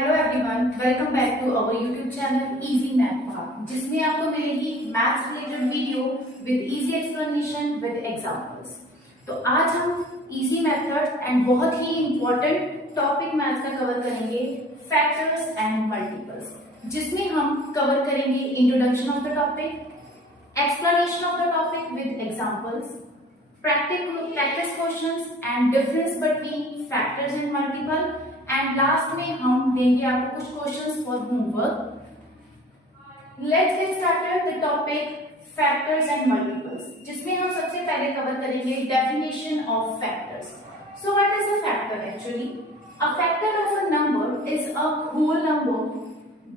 Hello everyone, welcome back to our YouTube channel easy math part, जिसमें आपको मिलेगी maths related video with easy explanation with examples. तो आज हम easy method and बहुत ही इंपॉर्टेंट टॉपिक मैथ्स का कवर करेंगे, फैक्टर्स एंड मल्टीपल्स, जिसमें हम कवर करेंगे introduction of the topic, explanation of the topic with examples, practice questions and difference between factors and multiple, and last में हम देंगे आपको कुछ questions for homework. Let's get started the topic factors and multiples, जिसमें हम सबसे पहले cover करेंगे definition of factors. So what is a factor actually? A factor of a number is a whole number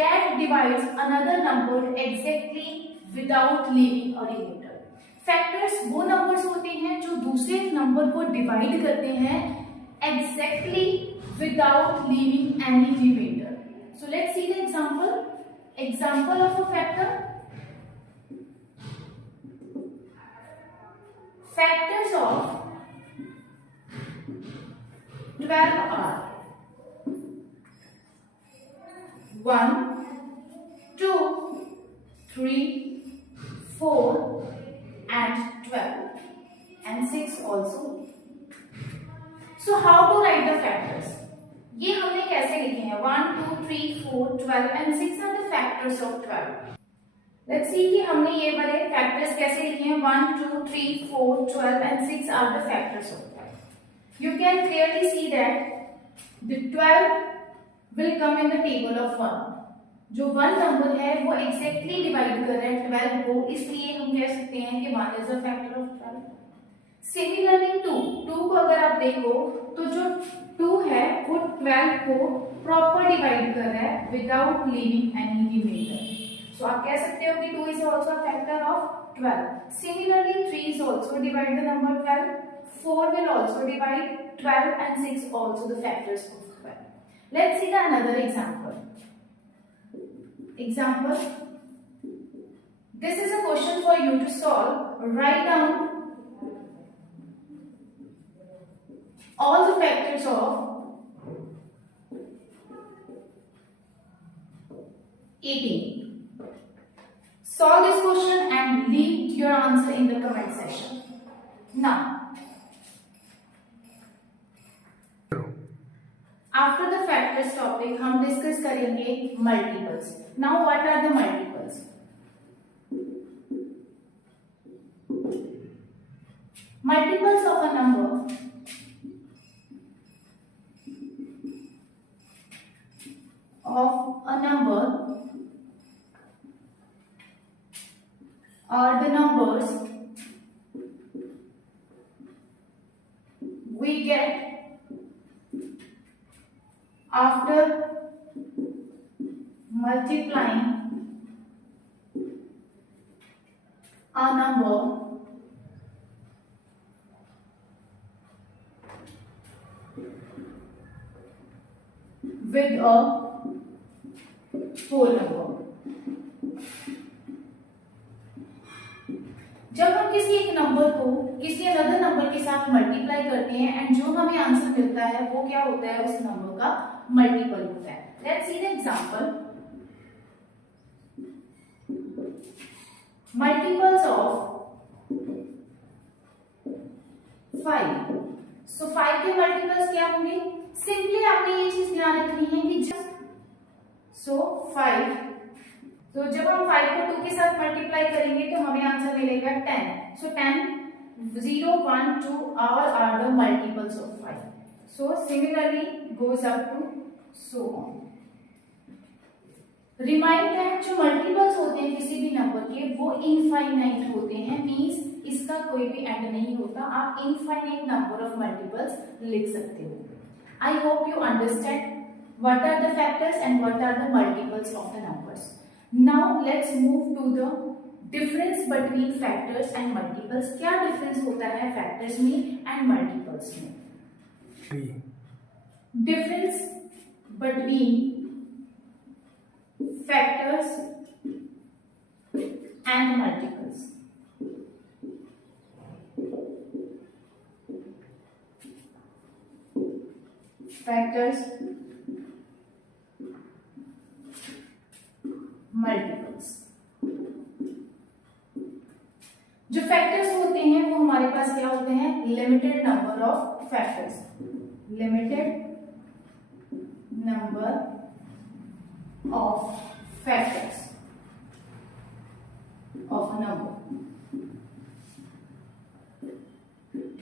that divides another number exactly without leaving a remainder. Factors वो numbers होते हैं जो दूसरे नंबर को divide करते हैं exactly without leaving any remainder. So let's see the example. Example of a factor. Factors of 12 are 1, 2, 3, 4 and 12 and 6 also. So how to write the factors? ये हमने कैसे लिखे हैं? 1, 2, 3, 4, 12 and 6 are the factors of 12. Let's see कि हमने ये वाले factors कैसे लिखे हैं? 1, 2, 3, 4, 12 and 6 are the factors of 12. You can clearly see that the 12 will come in the table of 1. जो 1 नंबर है वो exactly डिवाइड कर रहा है 12 को, इसलिए हम कह सकते हैं कि 1 is a factor of 12. सिमिलरली 2 को अगर आप देखो तो जो 2 है वो 12 को प्रॉपर डिवाइड कर रहा है विदाउट लीविंग एनी रिमाइंडर। सो आप कह सकते हो कि 2 is also a factor of 12। सिमिलरली 3 is also divide the number 12, 4 will also divide 12 and 6 also the factors of 12. Let's see the another example. This is a question for you to solve. Write down all the factors of 18. Solve this question and leave your answer in the comment section. Now, after the factors topic, हम डिस्कस करेंगे multiples. Now, what are the multiples? Multiples of a number are the numbers we get after multiplying a number with a whole number. जब हम किसी एक नंबर को किसी another number के साथ मल्टीप्लाई करते हैं एंड जो हमें आंसर मिलता है वो क्या होता है? उस नंबर का मल्टीपल होता है। Let's see the example. Multiples of 5। सो 5 के मल्टीपल्स क्या होंगे? सिंपली आपने ये चीज ध्यान रखनी है कि 5, तो जब हम 5 को 2 के साथ मल्टीप्लाई करेंगे तो हमें आंसर मिलेगा 10. सो 10, 0, 1, 2 are the multiples of 5. So similarly goes up to so on. Remind that जो मल्टीपल्स होते हैं किसी भी नंबर के वो इनफाइनाइट होते हैं, मींस इसका कोई भी एंड नहीं होता। आप इनफाइनाइट नंबर ऑफ मल्टीपल्स लिख सकते हो। आई hope you understand what are the factors and what are the multiples of the numbers. Now let's move to the difference between factors and multiples. क्या difference होता है factors में and multiples में? Difference between factors and multiples. factors multiples. जो फैक्टर्स होते हैं वो हमारे पास क्या होते हैं, limited number of factors, limited number of factors of a number.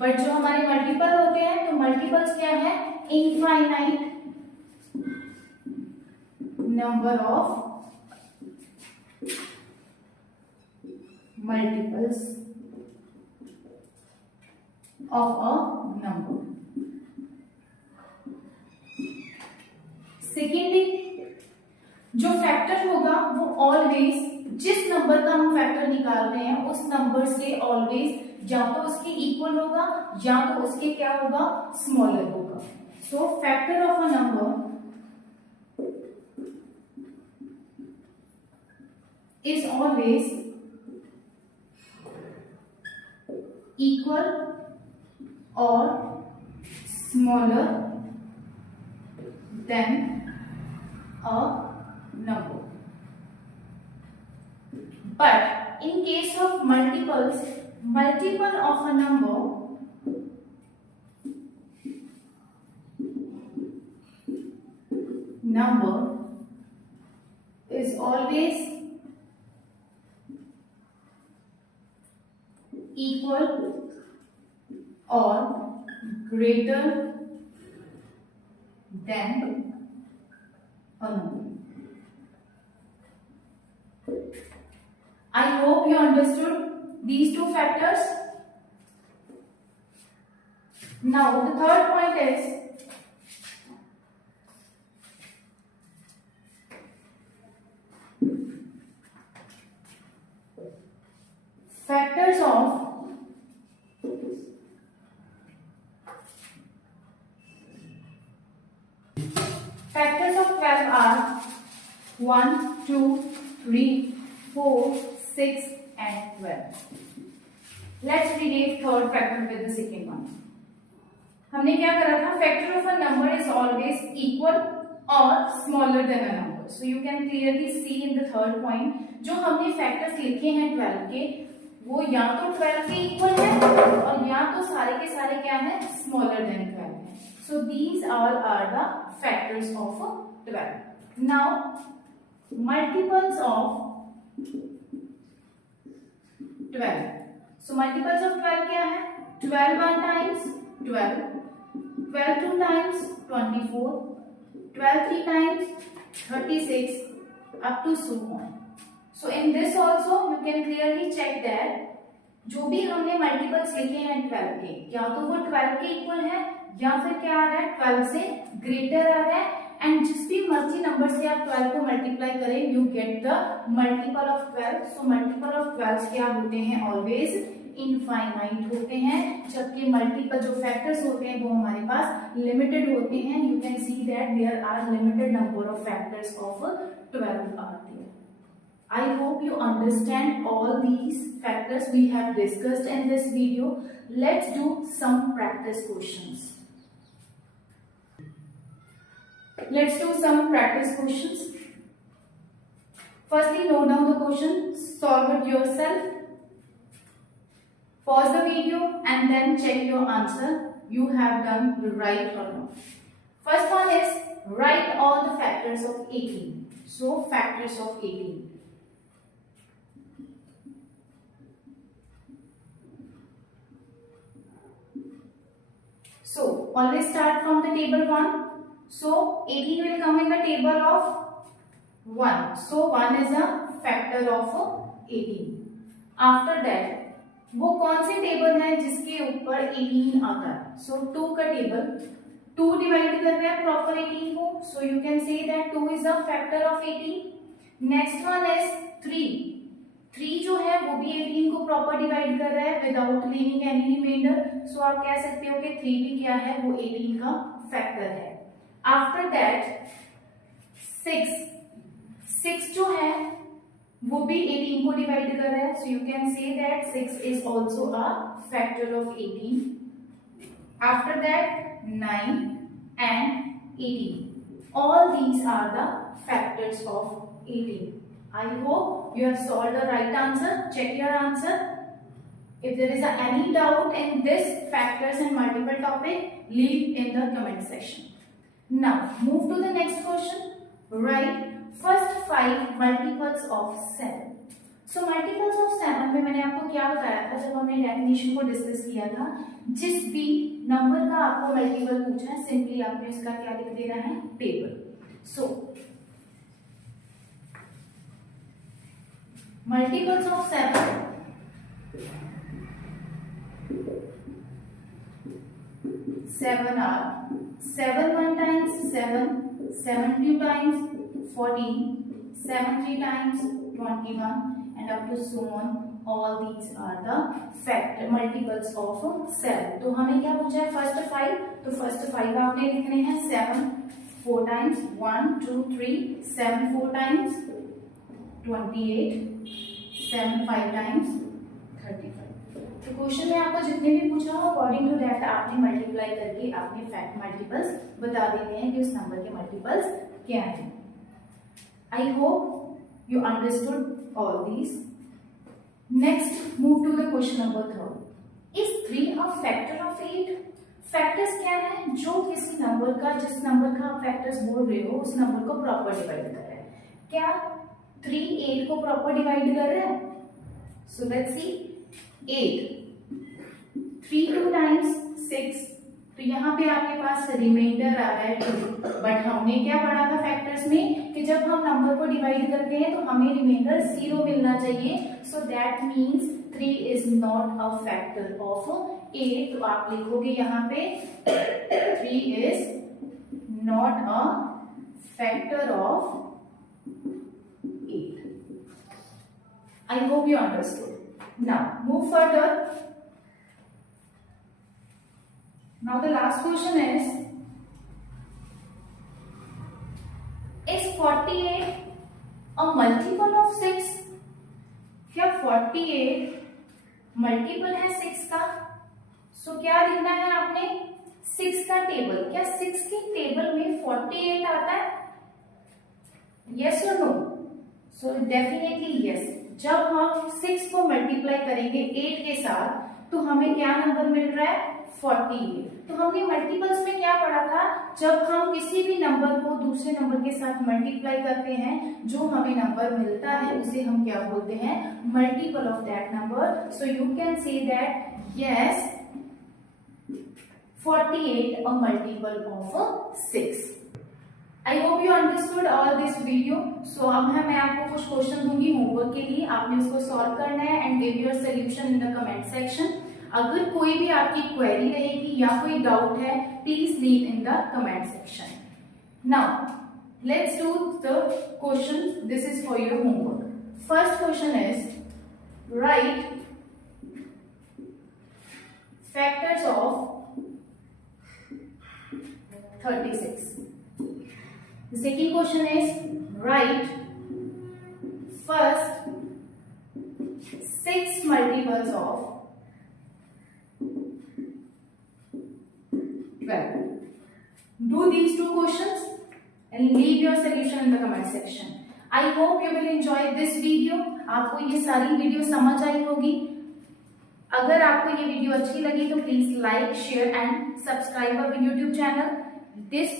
But जो हमारे मल्टीपल होते हैं तो मल्टीपल्स क्या है, infinite number of multiples of a number. Secondly जो फैक्टर होगा वो ऑलवेज, जिस नंबर का हम फैक्टर निकाल रहे हैं उस नंबर से ऑलवेज या तो उसके इक्वल होगा या तो उसके क्या होगा, स्मॉलर होगा। So factor of a number is always equal or smaller than a number. But in case of multiples, multiple of a number is always equal or greater than a number. I hope you understood these two factors. Now the third point is factors of Factors of 12 are 1, 2, 3, 4, 6 and 12. Let's relate third factor with the second one. हमने क्या करा था, factor of a number is always equal or smaller than a number. So you can clearly see in the third point, जो हमने factors लिखे हैं 12 के, वो या तो 12 के equal है और या तो सारे के सारे क्या है, smaller than 12 है. So these all are the factors of 12. Now multiples of 12. So multiples of 12 क्या है, 12 one times 12, 12 two times 24, 12 three times 36, up to so on. So in this also you can clearly check that जो भी हमने मल्टीपल्स लिखे हैं 12 के, या तो वो 12 के इक्वल है या फिर क्या आ रहा है 12 से ग्रेटर आ रहा है, एंड जिस भी मर्जी नंबर से आप 12 को मल्टीप्लाई करें you get the multiple of 12. So multiple of 12 क्या होते हैं, ऑलवेज इनफाइनाइट होते हैं, जबकि मल्टीपल जो फैक्टर्स होते हैं वो हमारे पास लिमिटेड होते हैं. You can see that there are limited number of factors of 12 are there. I hope you understand all these factors we have discussed in this video. Let's do some practice questions. Let's do some practice questions. Firstly, note down the question, solve it yourself. Pause the video and then check your answer. You have done the right or not. First one is write all the factors of 18. So factors of 18. So always start from the table 1. So 18 will come in the table of 1. So 1 is a factor of 18. After that वो कौन से टेबल है जिसके ऊपर 18 आता है, सो 2 का टेबल, 2 डिवाइड कर रहे हैं प्रॉपर 18 को, सो you can say that 2 is a factor of 18. Next one is 3. 3 जो है वो भी 18 को प्रॉपर डिवाइड कर रहा है विदाउट लीविंग एनी रिमाइंडर, सो आप कह सकते हो कि 3 भी क्या है, वो 18 का फैक्टर है. आफ्टर दैट 6 जो है वो भी 18 को डिवाइड कर रहा है, so you can say that 6 is also a factor of 18. After that 9 and 18, all these are the factors of 18. I hope you have solved the right answer. Check your answer. If there is any doubt in this factors and multiple topic, leave in the comment section. Now move to the next question. Write first 5 multiples of 7. So multiples of 7 में मैंने आपको क्या बताया था जब हमने डेफिनेशन को डिस्कस किया था, जिस भी नंबर का आपको मल्टीपल पूछा है सिंपली आपने उसका क्या लिख देना है, टेबल. सो multiples of 7, 7 are 7 1 times 7, 7 2 times 14, 7 3 times 21 and up to so on. All these are the factor multiples of 7. तो हमें क्या पूछा है, फर्स्ट 5. तो फर्स्ट 5 आपने लिखने हैं 7 4 times 1 2 3, 7 4 times 28, 7 5 times 35. तो क्वेश्चन में आपको जितने भी पूछा हो अकॉर्डिंग टू दैट आपने मल्टीप्लाई करके आपने फैक्ट मल्टीपल्स बता देने हैं कि उस नंबर के मल्टीपल्स क्या हैं. I hope you understood all these. Next move to the question number 3. Is 3 a factor of 8? Factors क्या है, जो किसी नंबर का, जिस नंबर का आप फैक्टर्स बोल रहे हो उस नंबर को प्रॉपर डिवाइड कर रहा है. क्या 3 8 को प्रॉपर डिवाइड कर रहा है? So let's see. 8 3 2 टाइम्स 6, तो यहाँ पे आपके पास रिमाइंडर आ रहा है 2. बट हमने क्या पढ़ा था फैक्टर्स में कि जब हम नंबर को डिवाइड करते हैं तो हमें रिमाइंडर 0 मिलना चाहिए. So that means 3 is not a factor of 8. तो आप लिखोगे यहाँ पे 3 is not a factor of 8. I hope you understood. Now move further. Now the last question is 48 a multiple of 6? क्या 48 मल्टीपल है 6 का? सो क्या लिखना है आपने, 6 का टेबल. क्या 6 के टेबल में 48 आता है? यस और नो? So definitely yes. जब हम 6 को मल्टीप्लाई करेंगे 8 के साथ तो हमें क्या नंबर मिल रहा है, 48. तो हमने मल्टीपल्स में क्या पढ़ा था, जब हम किसी भी नंबर को दूसरे नंबर के साथ मल्टीप्लाई करते हैं जो हमें नंबर मिलता है उसे हम क्या बोलते हैं, multiple of that number. So you can say that yes 48 a multiple of 6. I hope you understood all this video. So अब मैं आपको कुछ क्वेश्चन दूंगी होमवर्क के लिए, आपने उसको सॉल्व करना है and give your solution in the comment section. अगर कोई भी आपकी क्वेरी रहेगी या कोई डाउट है please leave in the comment section. Now let's do the question. This is for your homework. First question is right factors of 36. The second question is write first 6 multiples of 12. Do these two questions and leave your solution in the comment section. I hope you will enjoy this video. आपको ये सारी वीडियो समझ आई होगी. अगर आपको ये वीडियो अच्छी लगी तो please like share and subscribe our YouTube channel. This